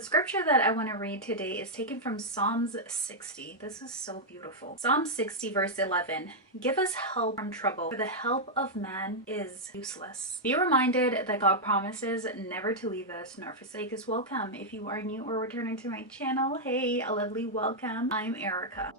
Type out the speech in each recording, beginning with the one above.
The scripture that I want to read today is taken from Psalms 60. This is so beautiful. Psalm 60 verse 11. Give us help from trouble, for the help of man is useless. Be reminded that God promises never to leave us nor forsake us. Welcome. If you are new or returning to my channel, hey, a lovely welcome. I'm Ericka.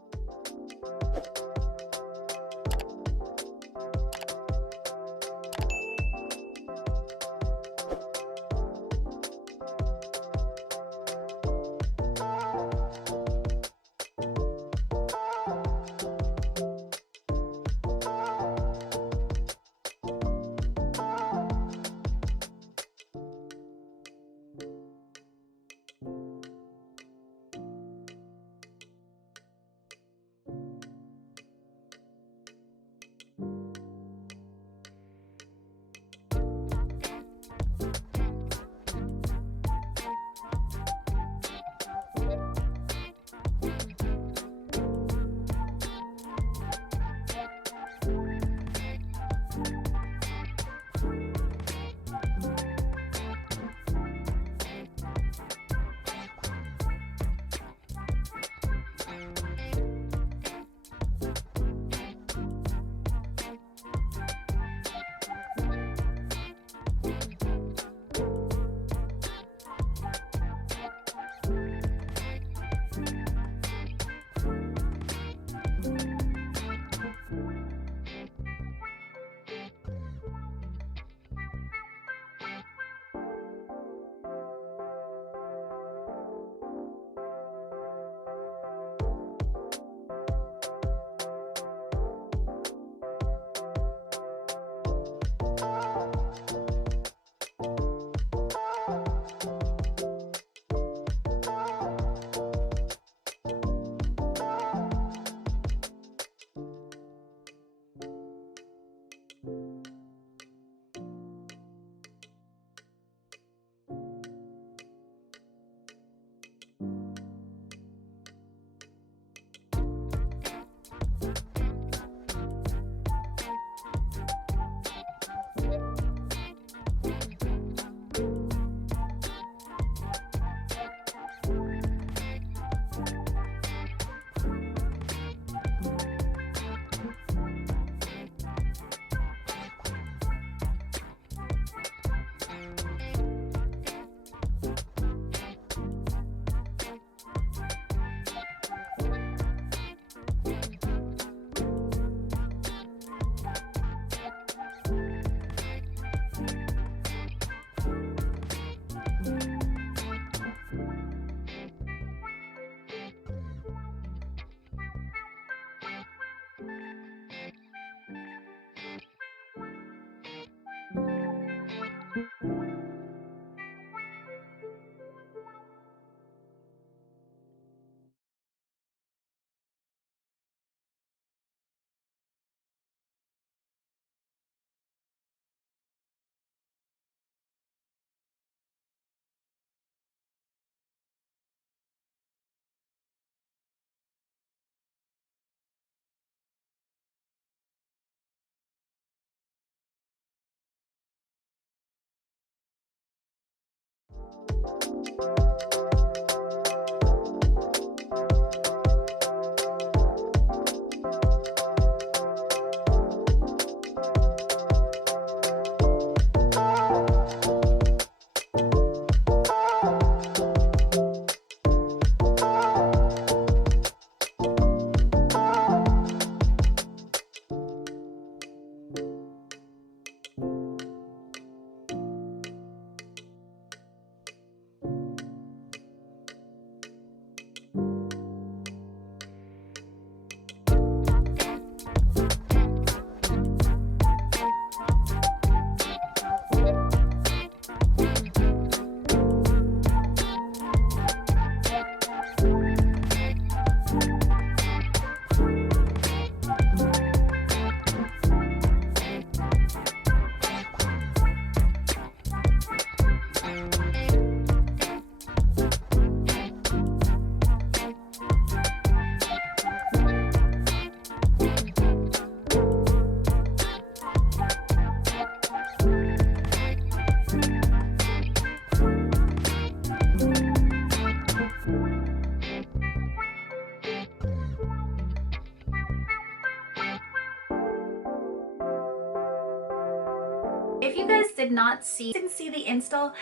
did not see, didn't see the install,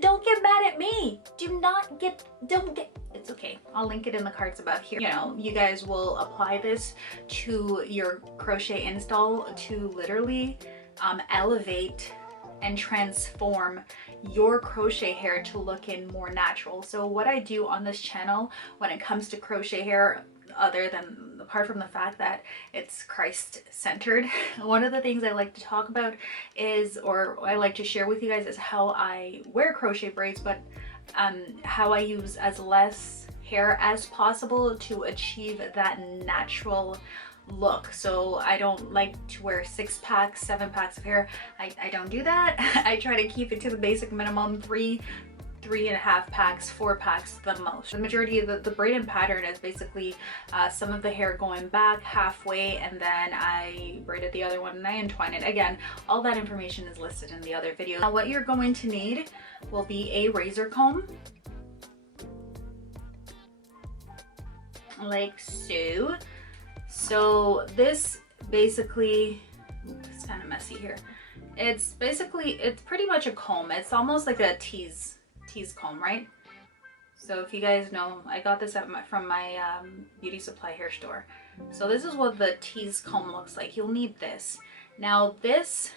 don't get mad at me. Don't get, it's okay. I'll link it in the cards above here. You know, you guys will apply this to your crochet install to literally elevate and transform your crochet hair to look in more natural. So what I do on this channel when it comes to crochet hair, other than apart from the fact that it's Christ-centered, one of the things I like to talk about is, or I like to share with you guys, is how I wear crochet braids, but how I use as less hair as possible to achieve that natural look. So I don't like to wear 6 packs, 7 packs of hair. I don't do that. I try to keep it to the basic minimum, 3.5 packs, 4 packs the most. The majority of the braided pattern is basically some of the hair going back halfway, and then I braided the other one and I entwine it. Again, all that information is listed in the other video. Now what you're going to need will be a razor comb, like so. So this basically, it's kind of messy here. It's pretty much a comb. It's almost like a tease comb, right? So if you guys know, I got this from my beauty supply hair store. So this is what the tease comb looks like. You'll need this. Now this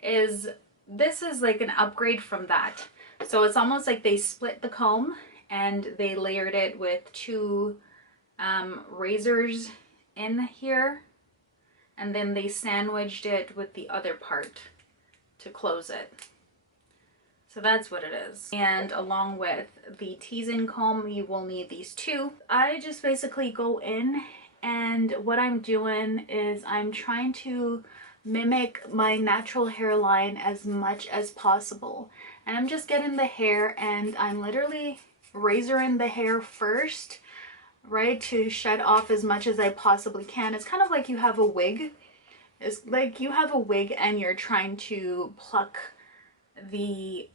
is like an upgrade from that. So it's almost like they split the comb and they layered it with 2 razors in here, and then they sandwiched it with the other part to close it. So that's what it is. And along with the tease-in comb, you will need these 2. I just basically go in, and what I'm doing is I'm trying to mimic my natural hairline as much as possible. And I'm just getting the hair and I'm literally razoring the hair first, right, to shed off as much as I possibly can. It's kind of like you have a wig. It's like you have a wig and you're trying to pluck the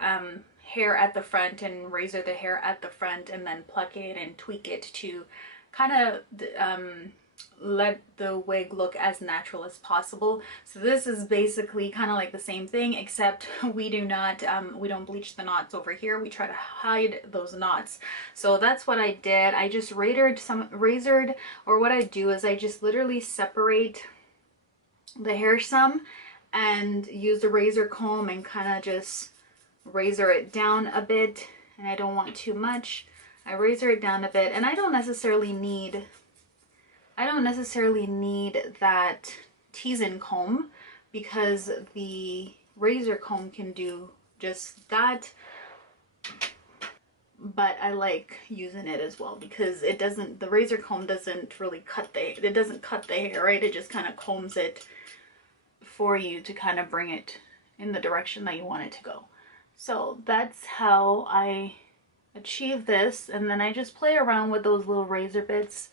hair at the front and razor the hair at the front and then pluck it and tweak it to kind of let the wig look as natural as possible. So this is basically kind of like the same thing, except we do not we don't bleach the knots over here. We try to hide those knots. So that's what I did. I just razored, or what I do is I just literally separate the hair some and use the razor comb and kind of just razor it down a bit. And I don't want too much. I razor it down a bit, and I don't necessarily need that tease-in comb, because the razor comb can do just that. But I like using it as well because it doesn't, the razor comb doesn't really cut the hair, right? It just kind of combs it for you to kind of bring it in the direction that you want it to go. So that's how I achieve this. And then I just play around with those little razor bits,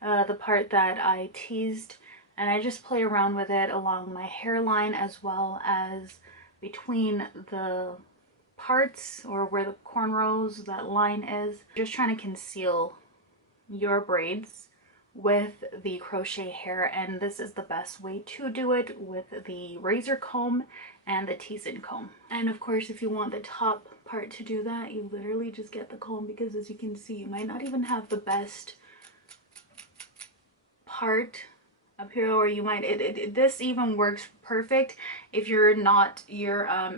the part that I teased, and I just play around with it along my hairline as well as between the parts, or where the cornrows, that line is. Just trying to conceal your braids with the crochet hair, and this is the best way to do it, with the razor comb and the tease-in comb. And of course, if you want the top part to do that, you literally just get the comb, because as you can see, you might not even have the best part up here, or you might, this even works perfect if your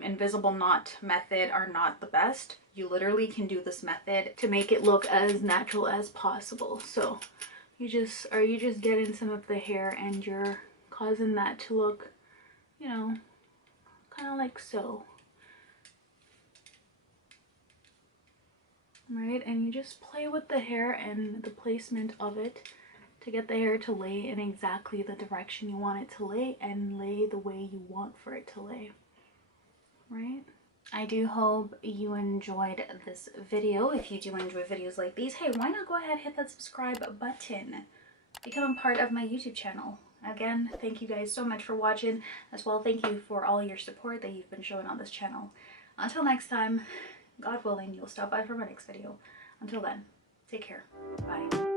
invisible knot method are not the best. You literally can do this method to make it look as natural as possible. So you just getting some of the hair and you're causing that to look, you know, kind of like so, right? And you just play with the hair and the placement of it to get the hair to lay in exactly the direction you want it to lay, and lay the way you want for it to lay, right? I do hope you enjoyed this video. If you do enjoy videos like these, hey, why not go ahead and hit that subscribe button, become a part of my YouTube channel. Again, thank you guys so much for watching. As well, thank you for all your support that you've been showing on this channel. Until next time, God willing, you'll stop by for my next video. Until then, take care. Bye.